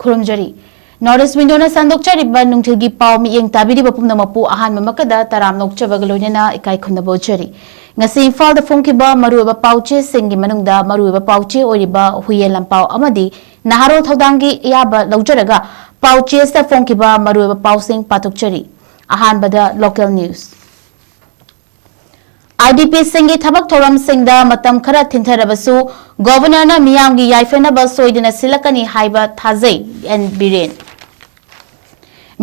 खुरुमजरी north विंडोना संदोक्चरिबा नुंथिलगी पाव मियेंग ताबिरिबा पुमनमपु अहानबा मकदा तराम नोक्चबगा लोइनना इकाई खुन्नबोचरी ngasi imphal da phongkiba maruiba pauche singi manungda maruiba pauche oiriba huyen lampau amadi naharo thodanggi yaba laujaraga pauche sa phongkiba maruiba pausing patukchari ahanbada local news IDP singi thabak thoram singda matam khara thintarabasu governor na miyamgi yaifenaba soidina silakani haiba thazai and biren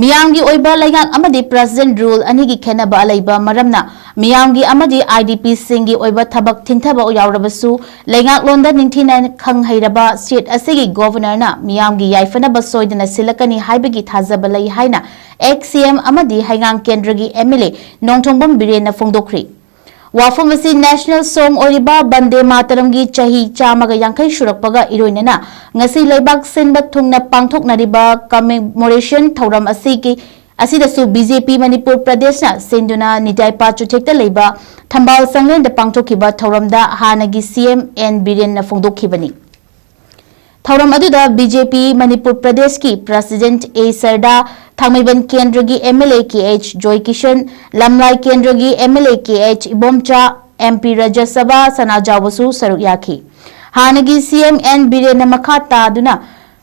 Miyamgi oiba laingat amadi president rule anigi khenaba alaiba maramna Miyamgi amadi IDP singi oiba thabak thintaba yaurabasu laingat londa ningthina khanghairaba state asigi governor na Miyamgi yaifanaba soidana silakani haibagi thazaba lai haina XCM amadi haingang kendragi MLA nongthongbam birena fongdokri Wafum asi national song oriba bande mataramgi chahi chamaga yangkai surakpaga iroinana ngasi leibak sinba thungna pangthoknariba commemoration thauram asigi asidasu BJP Manipur Pradesh na senduna nidai pachuthekta leiba thambal sanglen da pangthokhiba thauramda hanagi CM N Biren na fongdokhibani Thauram aduda BJP Manipur Pradesh ki President A Sarda Thangmaiban Kendragi MLA KH 𝐍𝐄𝐰𝐓𝐕 Lamlai Kendragi MLA KH 𝐍𝐄𝐰𝐓𝐕 MP Rajya Sabha Sanajawasu Saruk Yaki Hanagi CM N Biren na makha taduna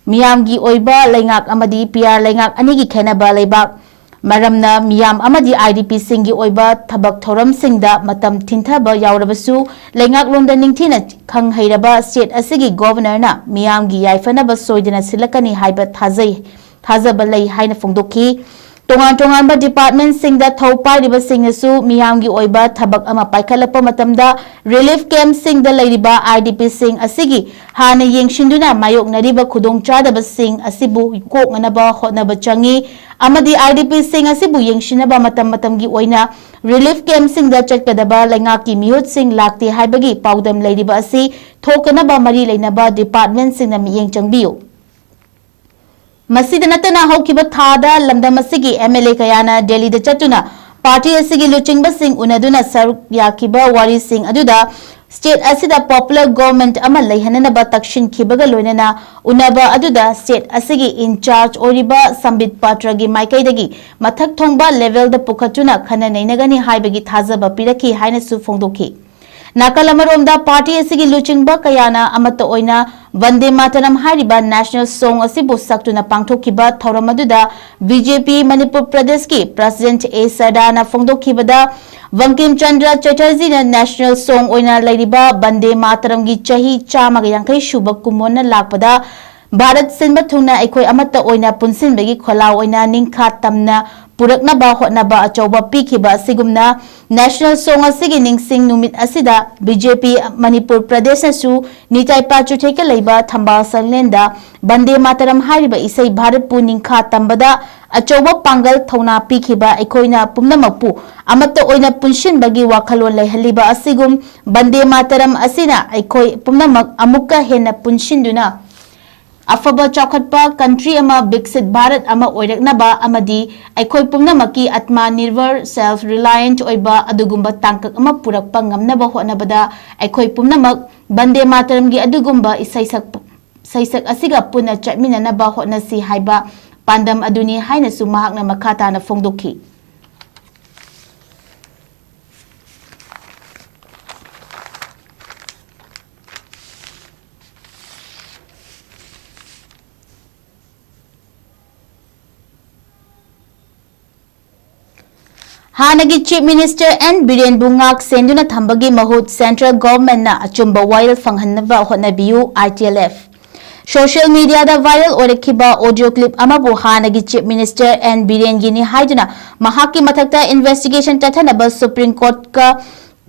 miyamgi oiba laingak amadi PR laingak anigi khenaba leibak maramna miyam amadi IDP singi oiba thabak thoram singda matam thintaba yaurabasu laingak londa ningthina khanghairaba state asigi governor na miyamgi yaifanaba soidina silakani haiba thazaba lei haina fongdokhi tongan ba department singda thopariba singasu miyamgi oiba thabak ama paikhalapa matamda relief camp singda leiriba IDP sing asigi hana yengshinduna mayoknariba khudongchadaba sing asibu koknaba hotnaba changi amadi IDP sing asibu yengshinaba matamgi oina relief camp singda chatkadaba laingaki miyot sing lakti haibagi paudam leiriba asi thokanaba mari leinaba department singna miyeng changbiyo Masida natana haukiba thada lamdam asigi MLA kayana Delhi da chatuna party asigi luchingba sing unaduna saruk yakiba wari sing aduda state asida popular government ama leihanana takshin khibaga loinana unaba aduda state asigi in charge oriba sambit patragi maikaidagi mathak thongba level da pukhatuna khana neinagani haibagi thazaba piraki haina su fongdokhi Nakalamarom da party asigi luchingba kayana amata oina Vande Mataram hariba national song asibu saktuna pangthokhiba thauramadu BJP Manipur Pradesh ki President A Sarda na fongdokhibada Bankim Chandra Chatterjee na national song oina lairiba Vande Mataram gi chahi chamaga yangkai shuba kumona lakpada Bharat sinba thungna aikoi amata oina punsinbagi khola oina ningkha tamna puraknaba hotnaba achauba pikhiba sigumna national song asigi ningsing numit asida BJP Manipur Pradesh su nitai pachu theka leiba thambal sanglenda Bande Mataram hariba isai Bharat pu ningkha tambada achauba pangal thona pikhiba aikoina pumnamapu amata oina punshinbagi wakhalon leihaliba asigum Bande Mataram asina aikoi pumnamak amukka hena punshinduna Afaba chakhatpa country ama biksit Bharat ama oiraknaba amadi aikoi pumnamaki atma nirbhar self reliant oiba adugumba tangkak ama purakpa ngamnaba hotnabada aikoi pumnamak Bande Mataram gi adugumba isaisak asiga puna chatminanaba hotnasi haiba pandam aduni haina su mahakna makhata na fongdokhi Hanagi Chief Minister N Biren Bungak senduna thambagi mahut central government na achumba viral fanghanaba hotnabiyu ITLF Social media da viral orekhiba audio clip amabu hanagi Chief Minister N Biren gini haiduna mahaki mathakta investigation tathanaba Supreme Court ka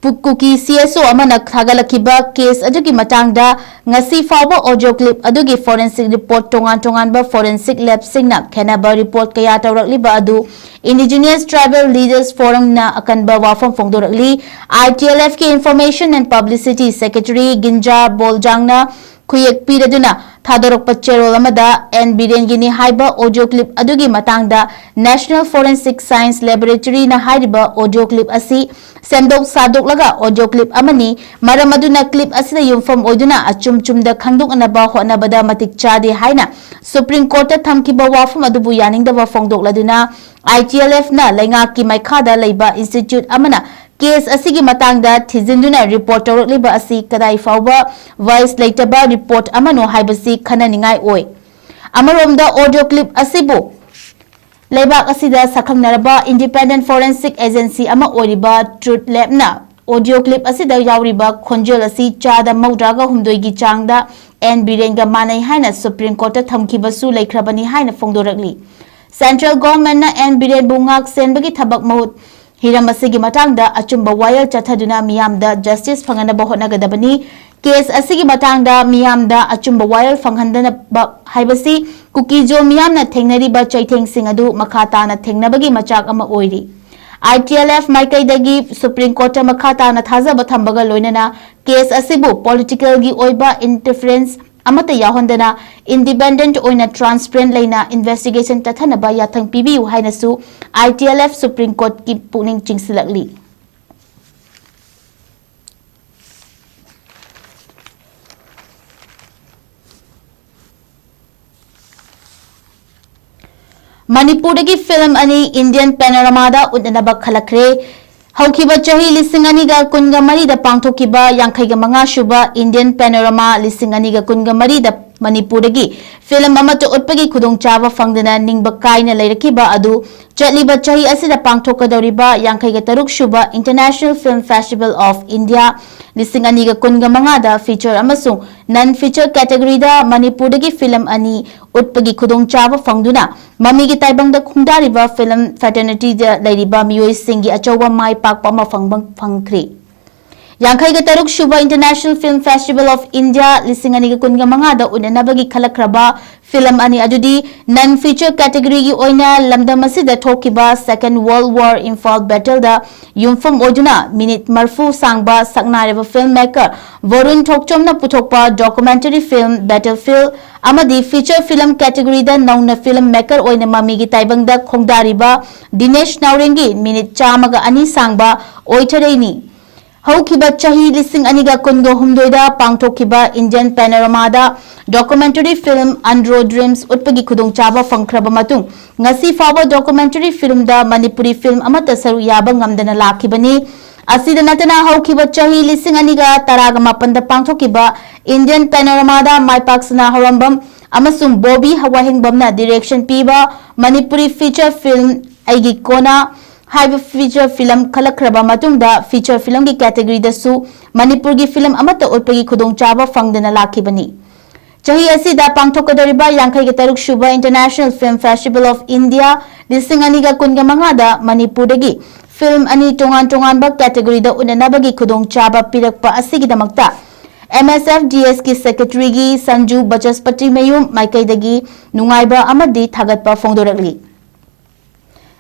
Pukuki CSO amana thagalakhiba case adugi matangda ngasi fawba audio clip adugi forensic report tongan ba forensic lab singna khenaba report kaya tawrakliba adu Indigenous Tribal Leaders Forum na akanba wafam fongdorakli ITLF ki Information and Publicity Secretary Ginja Boljang na खुयेक पीरदुना थादोरकपा चेरोल अमदा N बीरेनगिनी हाइबा audio clip अदुगी मतंगदा national forensic science laboratory ना हाइबा ऑडियो क्लिप असी सेमदोक सादोकलगा ऑडियो क्लिप अमनी मरम अदुना क्लिप असिदा युमफम ओइदुना अचुम चुमदा खंगदोकनबा होनबदा मतिक चादे हाइना सुप्रीम कोर्ट थमकिबा वाफम अदुबु यानिंगदबा फोंदोकलदुना ITLF ना लेंगाकी माइखादा लेबा इंस्टीट्यूट अमना केस असिगी मतंगदा थिजिंदुना रिपोर्ट तौरकलिबा असी कदाई फाउबा वाइस लेटबा रिपोर्ट अमनो हाइबसी खननिंगाई ओय अमरोमदा ऑडियो क्लिप असिबो लेबाक असिदा सखंगनरबा इंडिपेंडेंट फोरेंसिक एजेंसी अमा ओरिबा ट्रुथ लैब ना ऑडियो क्लिप असिदा यावरिबा खोंजेल असी चादा मौद्रागा हुमदोइगी चांगदा एन बीरेंगा मानै हाइना सुप्रीम कोर्ट थमखिबसु लेख्रबनी हाइना फोंदोरकली सेंट्रल गवर्नमेंट ना एन बीरेन बुंगाक सेनबगी थबक महुत हिरम असिगी मतंगदा अचुंबा वायल चथदुना मियामदा जस्टिस फंगनबा होनगदबनी केस असिगी मतंगदा मियामदा अचुंबा वायल फंगहंदनबा हाइबसी कुकीजो मियामना थेंगनरिबा चैथेंगसिंग अदु मखाताना थेंगनबगी मचाक अमा ओइरी ITLF माइकैदगी सुप्रीम कोर्ट मखाताना थाजबा थंबगा लोइनना केस असिबु पॉलिटिकल गी ओइबा इंटरफेरेंस अमत याहोंदना इंडिपेंडेंट ओइना ट्रांसपेरेंट लेना इन्वेस्टिगेशन तथनबा याथंग पीबीयु हाइनसु ITLF सुप्रीम कोर्ट की पुनिंग चिंगसिलकली मणिपुर की फिल्म अनी इंडियन पैनोरामादा उन्ननबा खलखरे हौखिबा चाही लिसिंग अनिगा कुनगा मरीदा पांगथोखिबा यांखैगा मंगाशुबा इंडियन पैनोरामा लिसिंग अनिगा कुनगा मरीदा मणिपुर की फिल्म अमतो उत्पगी खुदोंग चाबा फंगदना निंगबा कायना लेरखिबा अदु चटलिबा चाही असिदा पांगथोकदौरिबा यांखैगा तरुक शुबा international film festival of India लिसिंग अनिगा कुनगा मंगादा फीचर अमसुंग नन फीचर कैटेगरी दा मणिपुर की फिल्म अनी उत्पगी खुदोंग चाबा फंगदुना ममीगी ताइबंगदा खुंगदारिबा फिल्म फैटर्निटी दा लेरिबा मियोय सिंगी अचौबा माय पाकपा मा फंगख्री यांखैगा तरुक शुबा international film festival of India लिसिंग अनिगा कुनगा मंगादा उन्ननबगी खलखरबा फिल्म अनी अदुदी नन फीचर कैटेगरी की ओइना लमदम असिदा थोकिबा second world war Imphal battle दा युमफम ओइदुना मिनिट मरफू सांगबा सकनारेबा फिल्म मेकर वरुण थोकचोमना पुथोकपा डॉक्यूमेंटरी फिल्म बैटलफील्ड अमदी फीचर फिल्म कैटेगरी दा नौना फिल्म मेकर ओइना ममीगी ताइबंगदा खोंगदारिबा दिनेश नाउरेंगी मिनिट चामगा अनी सांगबा ओइथरेनी हौखिबा चाही लिसिंग अनिगा कुनगो हुमदोइदा पांगथोखिबा इंडियन पैनोरामादा डॉक्यूमेंटरी फिल्म अंड्रो ड्रीम्स उत्पगी खुदोंग चाबा फंगख्रबा मतुंग ngasi फावबा डॉक्यूमेंटरी फिल्म दा मणिपुरी फिल्म अमता सरु याबा ngamdana लाखिबनी असिदा नतना हौखिबा चाही लिसिंग अनिगा तरागा मापनदा पांगथोखिबा इंडियन पैनोरामादा माइपाक्सना हरंबम अमसुंग बॉबी हवाहिंगबमना डायरेक्शन पीबा मणिपुरी फीचर फिल्म आइगी कोना हाइब फीचर फिल्म खलखरबा मतुंगदा फीचर फिल्म की कैटेगरी दसु मणिपुर की फिल्म अमता उत्पगी खुदोंग चाबा फंगदना लाखिबनी चाही असिदा पांगथोकदरिबा यांखैगा तरुक शुबा international film festival of India लिसिंग अनिगा कुनगा मंगादा मणिपुरदगी फिल्म अनी टोंगान टोंगानबा कैटेगरी दा उन्ननबगी खुदोंग चाबा पिरकपा असिगिदमक्ता MSFDS की सेक्रेटरी की संजू बचस्पति मयूम माइकैदगी नुंगाइबा अमदी थागतपा फोंदोरकली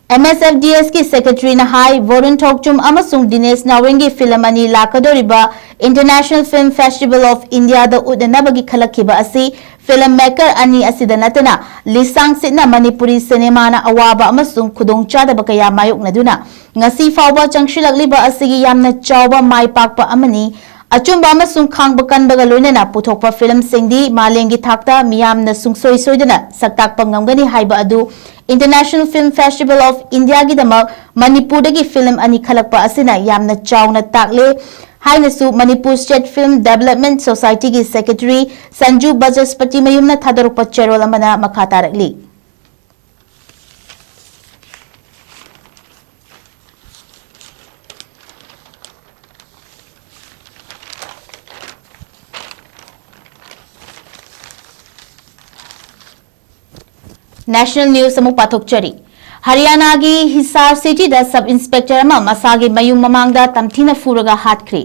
MSFDS की सेक्रेटरी हाई वरुण थोकचुम अमसुंग दिनेश नाउरेंगी फिल्म अनी लाकदोरिबा international film festival of India दा उदनबगी खलखिबा असी फिल्म मेकर अनी असिदा नतना लिसांग सिना मणिपुरी सिनेमाना अवाबा अमसुंग खुदोंग चादबा कया मायोकनदुना ngasi फावबा चंगशिलकलिबा असिगी यामना चावबा माइपाकपा अमनी अचुंबा अमसुंग खांगबा कनबगा लोइनना पुथोकपा फिल्म सिंगदी मालेंगी थाकता मियामना सुंगसोय सोयदना सक्ताकपा ngamgani हाइबा अदु international film festival of India की दमक मणिपुर की फिल्म अनी खलकपा असिना यामना चावना ताकले हाइनसु Manipur state film development society की सेक्रेटरी संजू बचस्पति मयूमना थादोरकपा चेरोल अमना मखा तारकली नेशनल न्यूज अमुक पाथोकचरी हरियाणा की हिसार सिटी दा सब इंस्पेक्टर अमा मसागे मयूम ममांगदा तमथीना फूरगा हाटख्री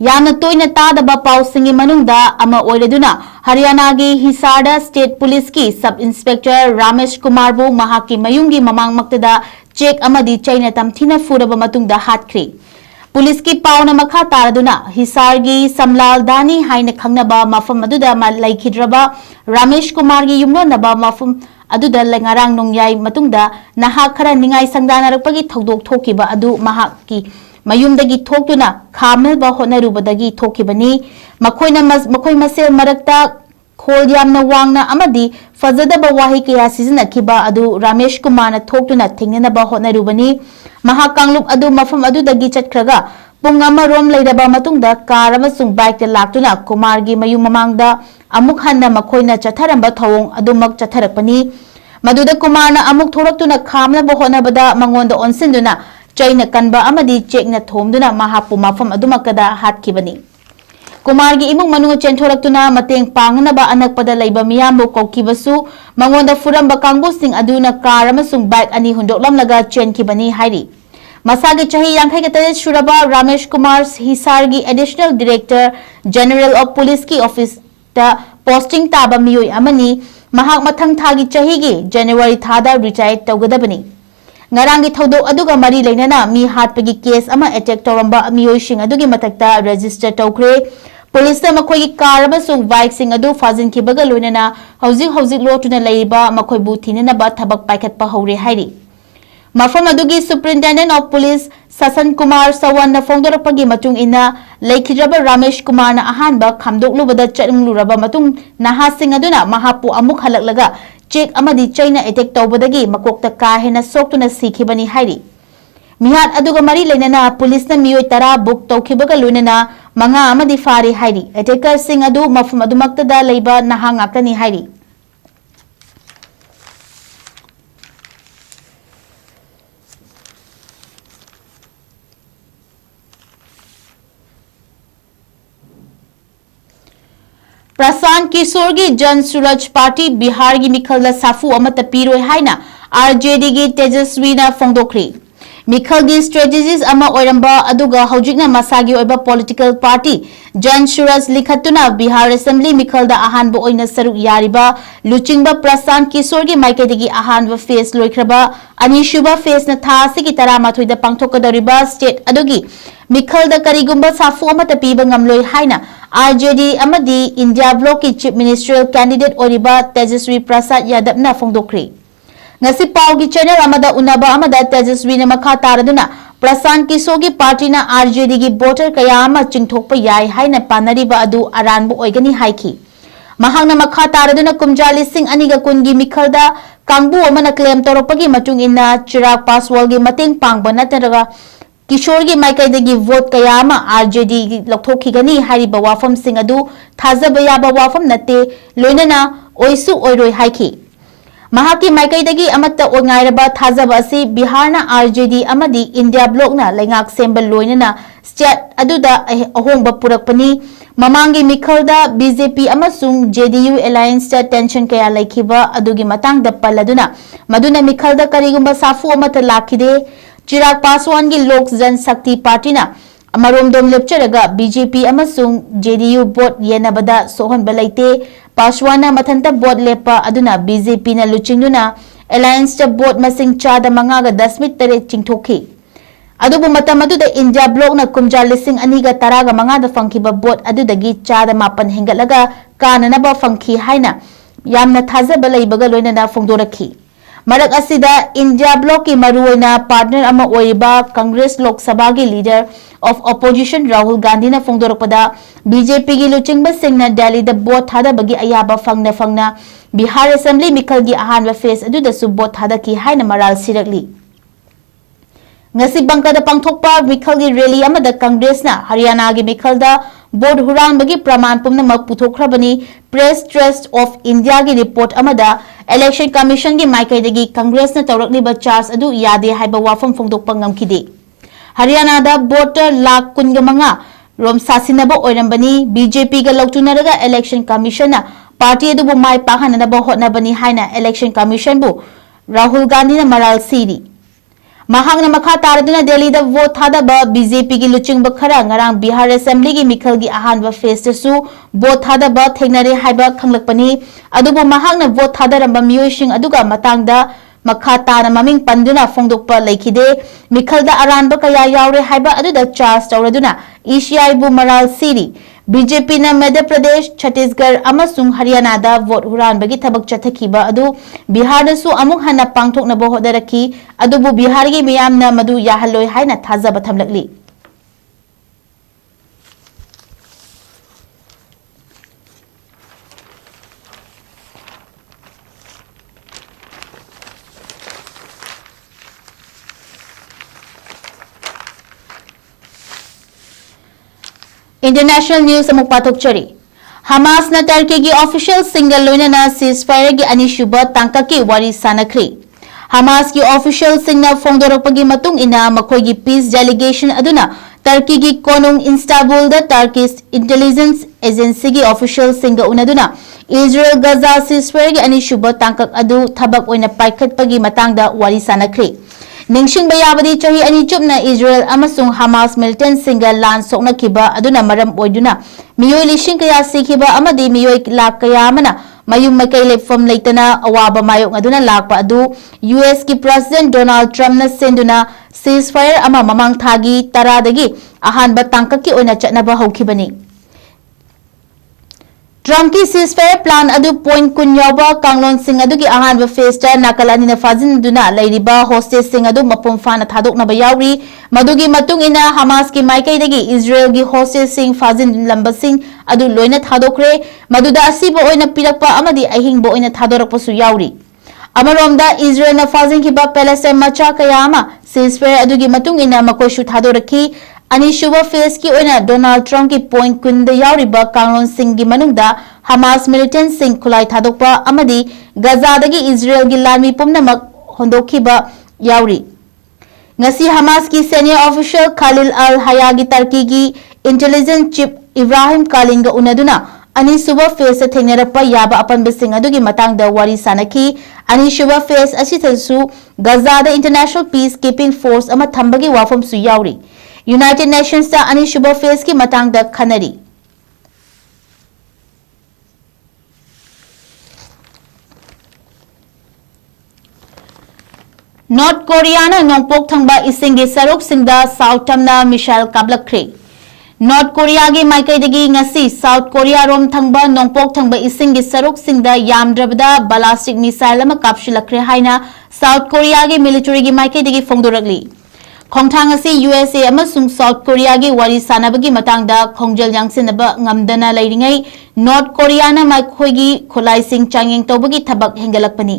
यामना तोइना तादबा पाउसिंगी मनुंगदा अमा ओइरेदुना हरियाणा की हिसार स्टेट पुलिस की सब इंस्पेक्टर रामेश कुमार बु महाकी मयूंगी ममांग मक्तदा चेक अमदी चैना तमथीना फूरबा मतुंगदा हाटख्री पुलिस की पाउना मखा तारदुना हिसारगी समलालदानी हाइने खंगनबा मफम अदुदा लैखिद्रबा रमेश कुमार की युमनोनबा मफम अदुदा लेंगारांग नोंयाई मतुंगदा नहा खरा निंगाई संगदानरपगी थौदोक थोकिबा अदु महाकी मयुमदगी थोक्तुना खामलबा होनरुबदगी थोकिबनी मखोय मसेल मरक्ता खोल यामना वांगना अमदी फजदबा वाही कया सिजनखिबा अदु रमेश कुमार थोक्तुना थिंगनबा होनरुबनी महाकांगलुप अदु मफम अदुदगी चटखरगा पुंग अमरोम लेरबा मतुंगदा कार अमसुंग बाइक लाक्तुना कुमार की मयुम ममांगदा अमुक हन्ना मखोयना चथरंबा थवोंग अदुमक चथरकपनी मदुदा कुमारना अमुक थोरक्तुना खामनबा होनबदा मंगोंदा ओनसिंदुना चैना कनबा अमदी चेकना थोमदुना महापु मफम अदुमकदा हाटखिबनी कुमार की इमुंग मनुंग चेंथोरक्तुना मतेंग पांगनबा अनकपदा लैबा मियामबु कौकिबसु मंगोंदा फुरंबा कांगबुसिंग अदुना कार अमसुंग बाइक अनि हुंदोकलमलगा चेनखिबनी हाइरी मसागे चाही यांखै के तरे शुरबा रमेश कुमार हिसारगी additional director general of police की ऑफिस ता पोस्टिंग ताबा मियोय अमनी महाक मथंग थागी चाहीगी जनवरी थादा रिटायर्ड तौगदबनी ngarang thaudo aduga mari leinana mi hatpagi case ama attack tawramba mioi sing adugi matakta register tawkhre police na makhoi gi car amasung bike sing adu fazin ki baga loinana hauzik lotuna leiba makhoi bu thinena ba thabak paikhat pa haure hairi mafam adugi superintendent of police sasan kumar sawan na fongdorapagi matung ina leikhiraba ramesh kumar na ahan ba khamdoklubada chatluraba matung naha sing aduna mahapu amuk halaklaga चेक अमदी China attack तौबदगी मकोक्ता का हेना सोक्तुना सीखिबनी हाइरी मिहात अदुगा मरी लेनना police ना मियोय तरा book तौखिबगा लोनना मंगा अमदी फारी हाइरी attacker Singh अदु मफम अदुमक्तदा लेबा नहा ngakani हाइरी प्रशांत किशोर की जन सूरज पार्टी बिहार की मिखल साफू अमत पीरोय हाइना आरजेडी की तेजस्वी फोंदोखरी मिखल की स्ट्रेटेजीज मसागी पॉलिटिकल पार्टी जन सूरज लिखतुना बिहार असेंबली मिखल अहानब सरुक यारिबा लुचिंग प्रशांत किशोर की माइकैदगी अहानब फेस लोइख्रबा अनिशुबा फेस था की तरामाथोइदा पांथोकदौरिबा स्टेट अदुगी मिखल करीगुंबा साफू अमत पीबा ngamloi हाइना आरजेडी अमदी इंडिया ब्लॉक की chief ministerial candidate ओरिबा Tejashwi Prasad Yadav ना फोंदोखरी ngasi पाव की चैनल अमदा उनाबा अमदा तेजस्वी ने मखा तारदुना प्रशांत किशोर की पार्टी ना आरजेडी की वोटर कया अमा चिंगथोकपा याय हाइना पानरिबा अदु अरानबु ओइगनी हाइखी महांगना मखा तारदुना कुमजा लिसिंग अनिगा कुनगी मिखलदा कांगबु अमना क्लेम तोरपगी मटुंग इना चिराग पासवाल की मतेंग पांगबा नतरगा किशोर की माइकैदगी वोट कयामा आरजेडी की लौथोखिगनी हारिबा वाफम सिंह अदु थाजबा याबा वाफम नते लोइनना ओइसु ओइरोय हाइखी महाकी माइकैदगी अमत्ता ओंगाइरबा थाजबा असि बिहारना आरजेडी अमदी इंडिया ब्लॉकना लेंगाक सेंबल लोइनना स्टेट अदुदा अहोंबा पुरकपनी ममांगी मिखलदा बीजेपी अमसुंग जेडीयू अलायंस ता टेंशन कया लेखिबा अदुगी मतंगदा पल्लदुना मदुना मिखलदा करिगुंबा साफू अमत लाखिदे चिराग पासवान की लोक जनशक्ति पार्टी ना अमरोमदोम लेपचरगा बीजेपी अमसुंग जेडीयू बोट येनबदा सोहनबा लेते पासवान मथंता बोट लेपा अदुना बीजेपी ना लुचिंगुना अलायंस ता बोट मसिंग चादा मंगागा 10 चिंगथोखी अदुबु मतम अदुदा इंडिया ब्लॉक ना कुमजा लिसिंग अनिगा तरागा मंगादा फंखिबा बोट अदुदगी चादा मापन हेंगलगा काननबा फंखी हाइना यामना थाजबा लेबगा लोइनना फोंदोरखी मरक असिदा इंडिया ब्लॉक की मरुओइना पार्टनर अमा ओइबा कांग्रेस लोकसभा की leader of opposition Rahul Gandhi ना फोंदोरकपदा बीजेपी की लुचिंगबा सिंगना Delhi the boat थादबगी अयाबा फंगना Bihar assembly मिखल की अहानबा face अदुदसु boat थादकी हाइना moral सिरकली ngasi bangkada pangthokpa mikhal gi rally amada congress na haryana gi mikhal da board hurang bagi praman pumna mak puthokhrabani press trust of india gi report amada election commission gi maikai dagi congress na tawrakli ba charge adu yade haiba wafam phongdokpa ngamkhide haryana da voter lakh 15 rom sasinaba oirambani bjp ga loktunaraga election commission na party adu bu mai pahanana ba hotnabani haina election commission bu rahul gandhi na maral siri महांगना मखा तारदुना दिल्ली दा vote थादबा BJP की लुचिंग बखरा ngarang Bihar assembly की मिखल की अहानबा फेसटसु वोट थादबा थेंगनरे हाइबा खंगलकपनी अदुबो महांगना वोट थादरंबा मियोइसिंग अदुगा मतंगदा makhatana maming panduna fongdokpa laikide mikhalda aranba kaya yaure haiba aduda charge tauraduna ECI bu maral siri BJP na Madhya Pradesh Chhattisgarh amasung Haryana da vote huran bagi thabak chathakiba adu Bihar da su amuk hana pangthokna bo hodaraki adubu Bihar gi miyamna madu yahaloi haina thazaba thamlakli International news amuk patok chari Hamas na Turkey gi official single loina na ceasefire gi anishuba tangka ki wari sanakri Hamas gi official singna fongdorokpagi matung ina makoi gi peace delegation aduna Turkey gi konung Istanbul da Turkish intelligence agency gi official singa unaduna Israel Gaza ceasefire gi anishuba tangka adu thabak oina paikhatpagi matangda wari sanakri Ningsing bayabadi chahi ani chupna Israel amasung Hamas militant singa lan sokna kiba aduna maram oiduna miyoi lishing kaya sikhiba amadi miyoi lak kaya amana mayum makai lefam leitana awaba mayok aduna lakpa adu US ki President Donald Trump na senduna ceasefire ama mamang thagi taradagi ahanba tangkaki oina chatnaba haukibani Trump ki ceasefire plan adu point kun yawba kanglon sing adu ki ahan ba phase ta nakalani na fazin duna lairiba hostage sing adu mapum fana thadok na ba yauri madugi matung ina Hamas ki maikai dagi Israel gi hostage sing fazin lamba sing adu loina thadokre maduda asiba oina pirakpa amadi ahing bo oina thadorakpa su yauri Amaromda Israel na fazin ki ba Palestine macha kayama ceasefire adu gi matung ina makoi shu thadoraki Anishuba phase ki oina Donald Trump ki point kunda yauriba kanglon sing gi manungda Hamas militant sing khulai thadokpa amadi Gaza dagi Israel gi lami pumnamak hondokhiba yauri ngasi Hamas ki senior official Khalil al-Haya gi Turkey gi intelligence chief Ibrahim Kalin ga unaduna Anishuba phase thengnarapa yaba apanba sing adugi matangda wari sanaki Anishuba phase asithasu Gaza da international peacekeeping force ama thambagi wafam su yauri United Nations ta anishuba phase ki matang da khanari North Korea na nongpok thangba isingi sarok singda South tamna missile kablakre North Korea gi maikai dagi ngasi South Korea rom thangba nongpok thangba isingi sarok singda yamdrabda ballistic missile ama kapshilakre haina South Korea gi military gi maikai dagi fongdorakli Khongthang asi USA amasung South Korea gi wari sanabagi matangda khongjal yangsinaba ngamdana lairingai North Korea na maikoi gi khulai sing changyeng tobagi thabak hengalakpani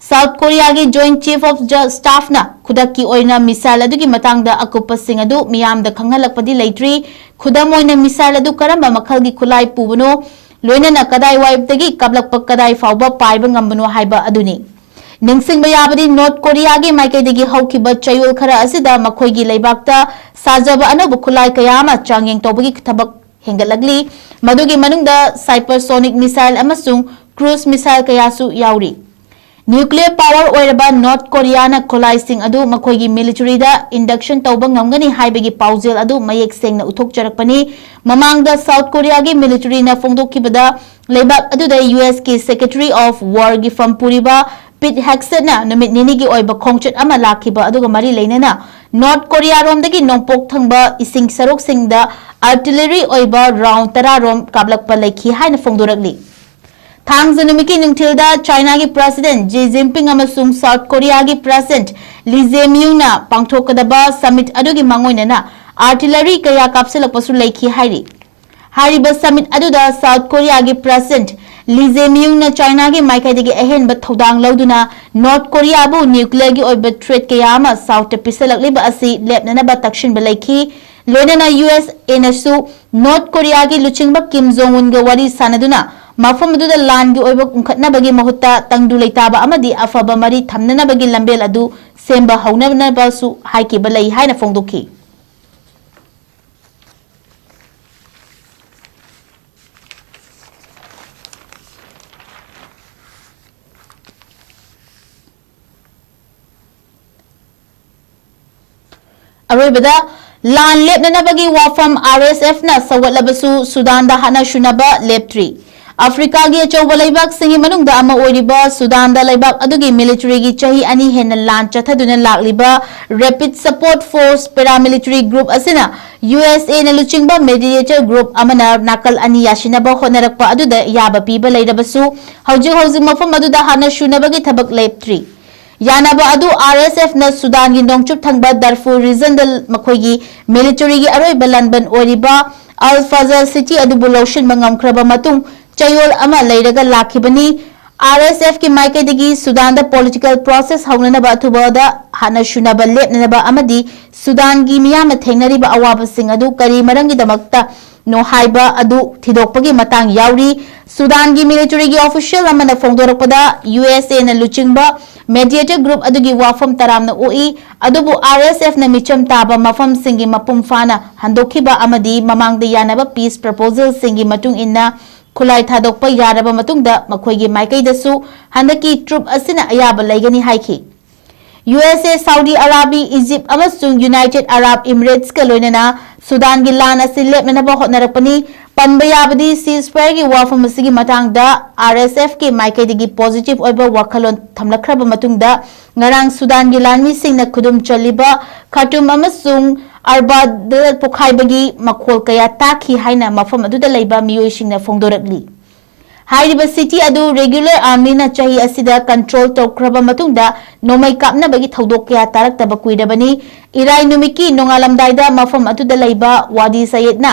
South Korea gi Joint Chief of Staff na khudaki oina missile adugi matangda akupa sing adu miyamda khanghalakpadi laitri khudam oina missile adu karamba makhal gi khulai pubuno loina na kadai waibdagi kablakpa kadai fauba paiba ngambano haiba aduni Ningsing bayabadi North Korea gi maikai dagi haukiba chayul khara asida makhoi gi leibakta sajaba anabu khulai kayama changyeng tobagi thabak hengalagli madugi manungda hypersonic missile amasung cruise missile kayasu yauri Nuclear power oiraba North Korea na khulai sing adu makhoi gi military da induction tawba ngamgani haibagi paujel adu mayek sengna uthok charakpani mamangda South Korea gi military na fongdokkibada leibak adu da US ki Secretary of War gi Fampuriba Pit Hexena namit nini gi oiba khongchat ama lakhiba aduga mari leinana North Korea rom dagi nongpok thangba ising sarok singda artillery oiba round 10 rom kablakpa laikhi haina fongdorakli Thangzanumiki nungthilda China gi President Xi Jinping amasung South Korea gi President Lee Jae-myung na pangthokadaba summit adugi mangoinana artillery kaya kapsalakpasu laikhi hairi Hariba summit aduda South Korea gi President Lee Jae-myung na China gi maikai dagi ahen ba thodang lauduna North Korea bu nuclear gi oiba threat kayama South ta pisalakliba asi lepnana ba takshin ba laikhi loinana US enasu North Korea gi luchingba Kim Jong Un ga wari sanaduna mafam aduda land gi oiba unkhatna bagi mahutta tangdu leitaba amadi afaba mari thamnana bagi lambel adu semba haunana ba su haiki ba lai haina fongdokhi Arabada lan lepnanabagi wafam RSF na sawatlabasu Sudan da hana shunaba leptri Africa की अचौब लेबाक सिंगी मनुंग दा अमा ओइरिबा Sudan दा लेबाक अदुगी military की चाही अनि हेन लान चथदुना लाक्लिबा rapid support force paramilitary group असिना USA na luchingba mediator group amana nakal ani yasinaba honarakpa aduda yaba piba leirabasु hौजिक मफम अदुदा हाना शुनबगी थबक लेप्ट्री यानाबा अदु RSF ना सुदान की नोंगचुप थंगबा दारफुर रीजन दल मखोगी मिलिटरी की अरोइबा लनबन ओरिबा अल फजर सिटी अदुबु लौशन मंगमख्रबा मतुंग चयोल अमा लेरगा लाखिबनी RSF की माइकेदगी सुदान दा पॉलिटिकल प्रोसेस हौननबा अथुबदा हाना शुनबा लेपनबा अमदी सुदान की मियाम थेंगनरिबा अवाबसिंग अदु करी मरंगी दमक्ता नो हाइबा अदु थिदोकपगी मतांग यावरी सुदान की मिलिटरी की ऑफिशियल अमना फोंदोरकपदा USA ना लुचिंगबा मेडिएटर ग्रुप अदुगी वाफम तरामना ओई अदुबु RSF ना मिचम ताबा मफम सिंगी मपुम फाना हंदोखिबा अमदी ममांग द यानबा पीस प्रपोजल सिंगी मतुंग इन्ना खुलाई थादोकपा यारबा मतुंगदा मखोइगी माइकैदसु हंदकी ट्रुप असिना अयाबा लेगनी हाइखि USA Saudi Arabia Egypt अमसुंग यूनाइटेड अरब इमिरेट्स का लोइनना सुदान की लान असि लेपनबा होतनरकपनी पनबयाबदी सीजफायर की वाफम असिगी मतांगदा RSF के माइकैदगी पॉजिटिव ओइबा वखलोन थमलखरबा मतुंगदा ngarang सुदान की लानमी सिंगना खुदुम चलिबा खार्टूम अमसुंग अरबाद पोखाइबगी मखोल कया ताखी हाइना मफम अदुदा लेबा मियोइसिंगना फोंदोरकली हाइरिबा सिटी अदु रेगुलर आर्मी ना चाही असिदा कंट्रोल तोख्रबा मतुंगदा नोमै कापनबगी थौदोक कया तारक्तबा कुइदबनी इराई नुमिकी नोंगालमदाइदा मफम अदुदा लेबा वादी सयेदना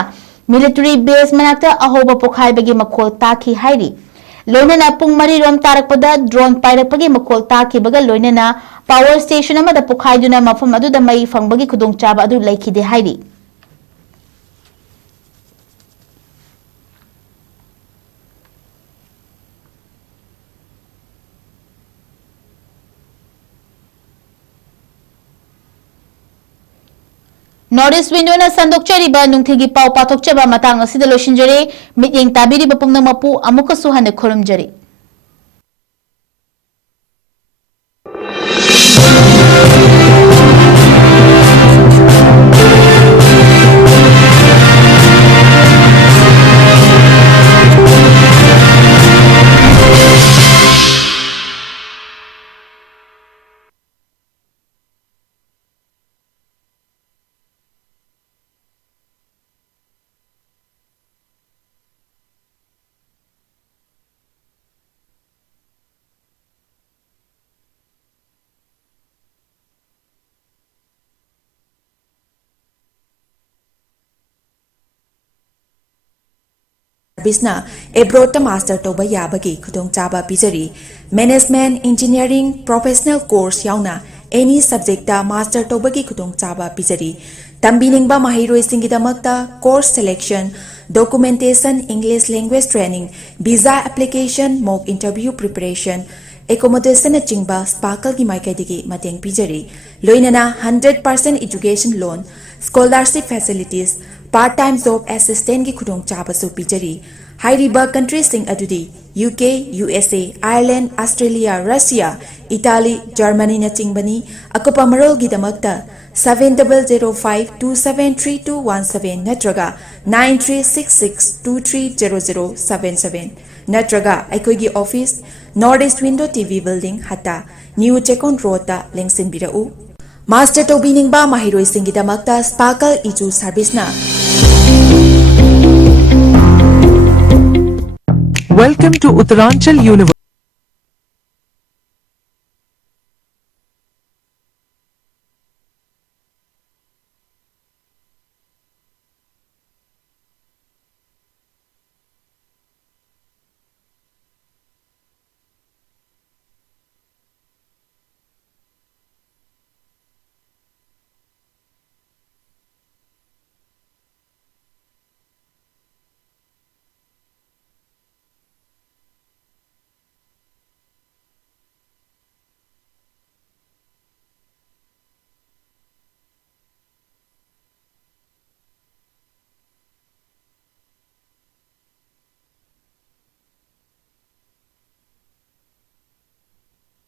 मिलिटरी बेस मनाक्ता अहोबा पोखाइबगी मखोल ताखी हाइरी लोइनना पुंग मरी रोम तारकपदा ड्रोन पाइरकपगी मखोल ताखिबगा लोइनना पावर स्टेशन अमदा पोखाइदुना मफम अदुदा मई फंगबगी खुदोंचाबा अदु लेखिदे हाइरी नॉर्थ ईस्ट विंडोना संदोक्चरिबा नुंथिगी पाव पाथोकचबा मतांग असिदा लोशिंजरे मित्येंग ताबिरिबा पुंगनमपु अमुकसु हने खुरुमजरी बिसना एब्रोड मास्टर तोबा याबगी खुदोंचाबा पिजरी मैनेजमेंट इंजीनियरिंग प्रोफेशनल कोर्स याउना एनी सब्जेक्ट मास्टर तोबगी खुदोंचाबा पिजरी तंबीनिंगबा माहिरोइसिंगिदमक्ता course selection documentation English language training visa application mock interview preparation accommodation चिंबा स्पार्कल की माइकैदिगी मतेंग पिजरी लोइनना 100% education loan scholarship facilities part time job assistant की खुदोंचाबसु पिजरी हाइरिबा कंट्री सिंग अदुदी UK USA Ireland Australia Russia Italy Germany na चिंबनी अकुपा मरोल की दमकता 7005273217 नत्रगा 9366230077 नत्रगा अकोगी office north east window TV building हता न्यू चेकोन रोड ता लेंगसिन बिराउ मास्टर तोबिनिंगबा माहिरोइसिंगिदमक्ता स्पार्कल इजू सर्विसना Welcome to Uttaranchal University.